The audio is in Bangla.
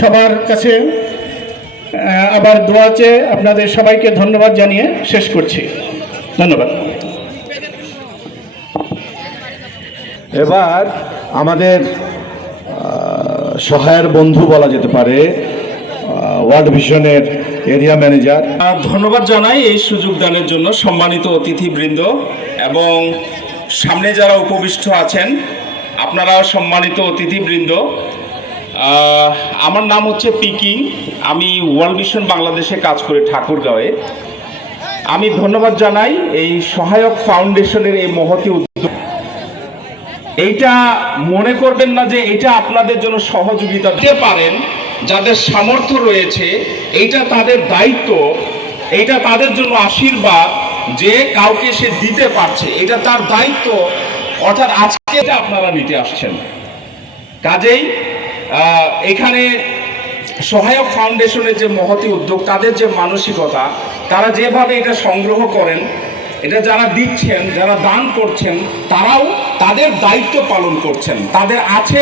সবার কাছে আবার দোয়া চেয়ে আপনাদের সবাইকে ধন্যবাদ জানিয়ে শেষ করছি। ধন্যবাদ। এবার আমাদের সহায়ের বন্ধু বলা যেতে পারে ওয়ার্ল্ড ভিশনের এরিয়া ম্যানেজার। ধন্যবাদ জানাই এই সুযোগ দানের জন্য সম্মানিত অতিথিবৃন্দ এবং সামনে যারা উপবিষ্ট আছেন আপনারাও সম্মানিত অতিথিবৃন্দ। আমার নাম হচ্ছে পিকি, আমি ওয়ার্ল্ড ভিশন বাংলাদেশে কাজ করি ঠাকুরগাঁওয়ে। আমি ধন্যবাদ জানাই এই সহায়ক ফাউন্ডেশনের এই মহতী উদ্যোগ। এইটা মনে করবেন না যে এটা আপনাদের জন্য সহযোগিতা দিতে পারেন, যাদের সামর্থ্য রয়েছে এইটা তাদের দায়িত্ব, এইটা তাদের জন্য আশীর্বাদ যে কাউকে সে দিতে পারছে, এটা তার দায়িত্ব। অর্থাৎ আজকে এটা আপনারা নিতে আসছেন। কাজেই এখানে সহায়ক ফাউন্ডেশনের যে মহতী উদ্যোগ, তাদের যে মানসিকতা, তারা যেভাবে এটা সংগ্রহ করেন, এটা যারা দিচ্ছেন, যারা দান করছেন, তারাও তাদের দায়িত্ব পালন করছেন। তাদের আছে